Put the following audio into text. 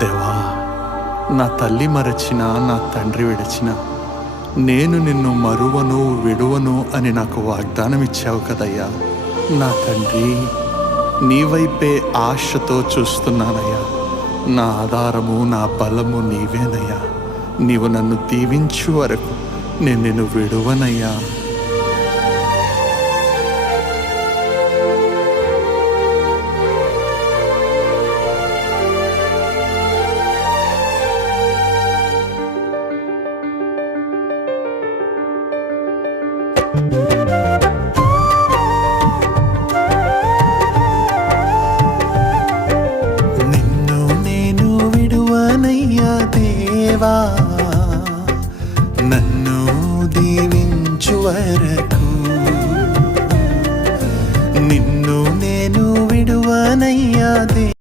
దేవా, నా తల్లి మరచిన, నా తండ్రి విడిచిన, నేను నిన్ను మరువను విడువను అని నాకు వాగ్దానం ఇచ్చావు కదయ్యా. నా తండ్రి, నీ వైపే ఆశతో చూస్తున్నానయ్యా. నా ఆధారము, నా బలము నీవేనయ్యా. నీవు నన్ను దీవించు వరకు నేను నిన్ను విడువనయ్యా. నిన్ను నేను విడువనయ్యా దేవా, నన్ను దీవించు వరకు. నిన్ను నేను విడువనయ్యా దేవా.